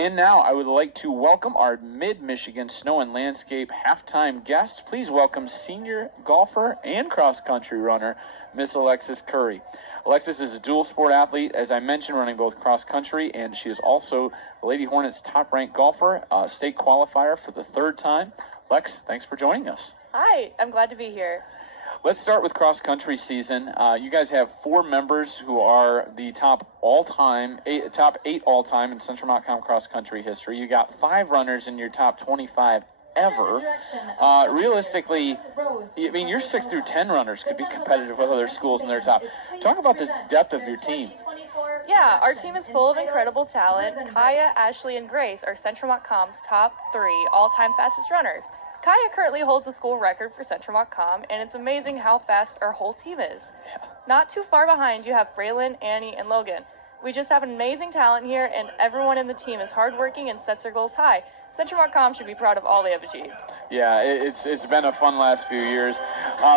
And now I would like to welcome our Mid-Michigan Snow and Landscape halftime guest. Please welcome senior golfer and cross-country runner, Miss Alexis Curry. Alexis is a dual sport athlete, as I mentioned, running both cross-country, and she is also the Lady Hornets' top-ranked golfer, state qualifier for the third time. Lex, thanks for joining us. Hi, I'm glad to be here. Let's start with cross-country season. You guys have 4 members who are the top eight all-time in Central Montcalm cross-country history. You got 5 runners in your top 25 ever. Realistically, I mean, your 6 through 10 runners could be competitive with other schools in their top. Talk about the depth of your team. Yeah, our team is full of incredible talent. Kaya, Ashley, and Grace are Central Montcalm's top 3 all-time fastest runners. Kaya currently holds the school record for Central Montcalm, and it's amazing how fast our whole team is. Not too far behind, you have Braylon, Annie, and Logan. We just have an amazing talent here, and everyone in the team is hardworking and sets their goals high. Central Montcalm should be proud of all they have achieved. Yeah, it's been a fun last few years.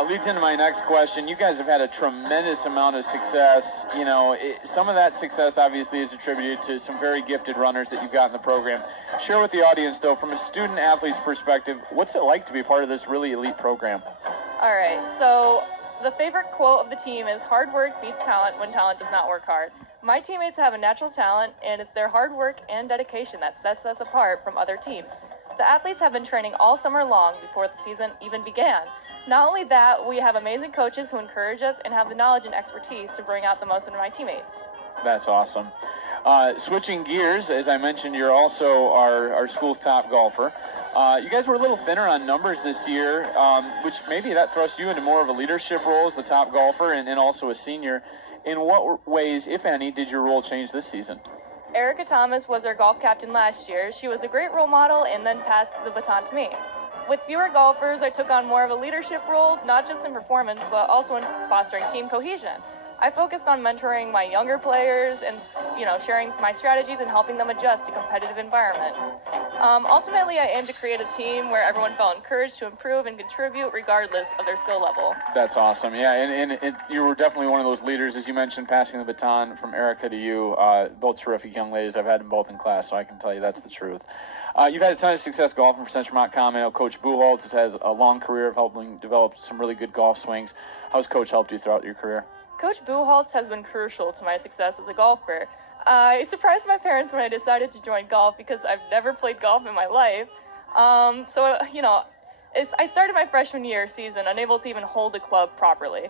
Leads into my next question. You guys have had a tremendous amount of success. You know, some of that success obviously is attributed to some very gifted runners that you've got in the program. Share with the audience, though, from a student athlete's perspective, what's it like to be part of this really elite program? All right, so the favorite quote of the team is, "Hard work beats talent when talent does not work hard." My teammates have a natural talent, and it's their hard work and dedication that sets us apart from other teams. The athletes have been training all summer long before the season even began. Not only that, we have amazing coaches who encourage us and have the knowledge and expertise to bring out the most in my teammates. That's awesome. Switching gears, as I mentioned, you're also our school's top golfer. You guys were a little thinner on numbers this year, which maybe that thrust you into more of a leadership role as the top golfer and also a senior. In what ways, if any, did your role change this season? Erica Thomas was our golf captain last year. She was a great role model and then passed the baton to me. With fewer golfers, I took on more of a leadership role, not just in performance, but also in fostering team cohesion. I focused on mentoring my younger players and, sharing my strategies and helping them adjust to competitive environments. Ultimately, I aim to create a team where everyone felt encouraged to improve and contribute regardless of their skill level. That's awesome. Yeah, and you were definitely one of those leaders, as you mentioned, passing the baton from Erica to you. Both terrific young ladies. I've had them both in class, so I can tell you that's the truth. You've had a ton of success golfing for Central Montcalm. I know Coach Buchholz has a long career of helping develop some really good golf swings. How's Coach helped you throughout your career? Coach Buchholz has been crucial to my success as a golfer. I surprised my parents when I decided to join golf because I've never played golf in my life. I started my freshman year season unable to even hold a club properly.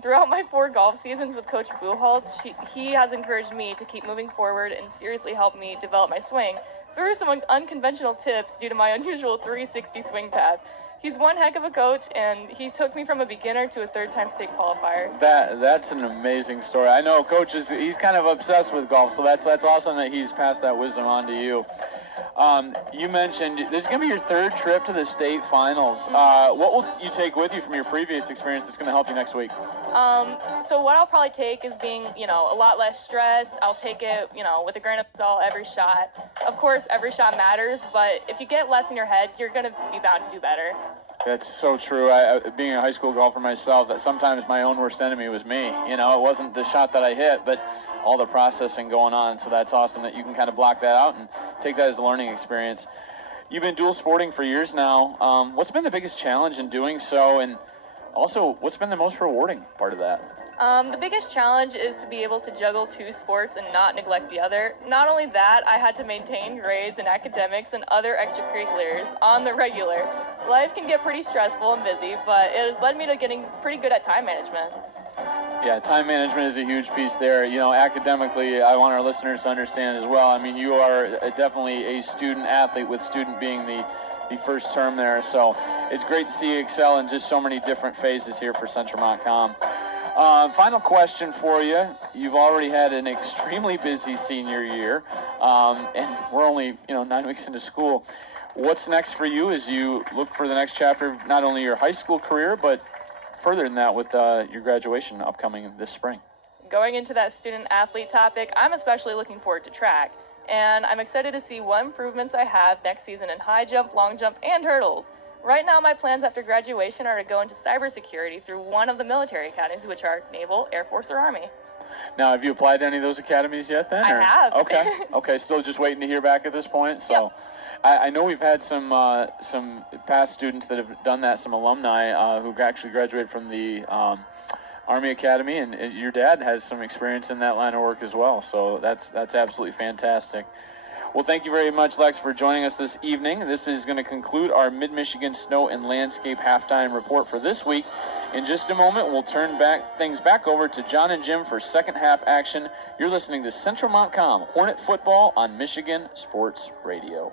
Throughout my 4 golf seasons with Coach Buchholz, he has encouraged me to keep moving forward and seriously helped me develop my swing through some unconventional tips due to my unusual 360 swing path. He's one heck of a coach, and he took me from a beginner to a 3rd-time state qualifier. That's an amazing story. I know Coach he's kind of obsessed with golf, so that's awesome that he's passed that wisdom on to you. You mentioned this is going to be your 3rd trip to the state finals. What will you take with you from your previous experience that's going to help you next week? So what I'll probably take is being, a lot less stressed. I'll take it, with a grain of salt every shot. Of course, every shot matters, but if you get less in your head, you're going to be bound to do better. That's so true. Being a high school golfer myself, that sometimes my own worst enemy was me. It wasn't the shot that I hit, but all the processing going on. So that's awesome that you can kind of block that out and take that as a learning experience. You've been dual sporting for years now. What's been the biggest challenge in doing so? And also, what's been the most rewarding part of that? The biggest challenge is to be able to juggle 2 sports and not neglect the other. Not only that, I had to maintain grades and academics and other extracurriculars on the regular. Life can get pretty stressful and busy, but it has led me to getting pretty good at time management. Yeah, time management is a huge piece there. Academically, I want our listeners to understand as well. I mean, you are definitely a student athlete, with student being the first term there. So it's great to see you excel in just so many different phases here for Central Montcalm. Final question for you. You've already had an extremely busy senior year, and we're only 9 weeks into school. What's next for you as you look for the next chapter of not only your high school career, but further than that with your graduation upcoming this spring? Going into that student athlete topic, I'm especially looking forward to track, and I'm excited to see what improvements I have next season in high jump, long jump, and hurdles. Right now, my plans after graduation are to go into cybersecurity through one of the military academies, which are Naval, Air Force, or Army. Now, have you applied to any of those academies yet then? I have. Okay. Okay, still just waiting to hear back at this point. So Yep. I know we've had some past students that have done that, some alumni who actually graduated from the Army Academy, and your dad has some experience in that line of work as well. So that's absolutely fantastic. Well, thank you very much, Lex, for joining us this evening. This is going to conclude our Mid-Michigan Snow and Landscape halftime report for this week. In just a moment, we'll turn things back over to John and Jim for second half action. You're listening to Central Montcalm Hornet Football on Michigan Sports Radio.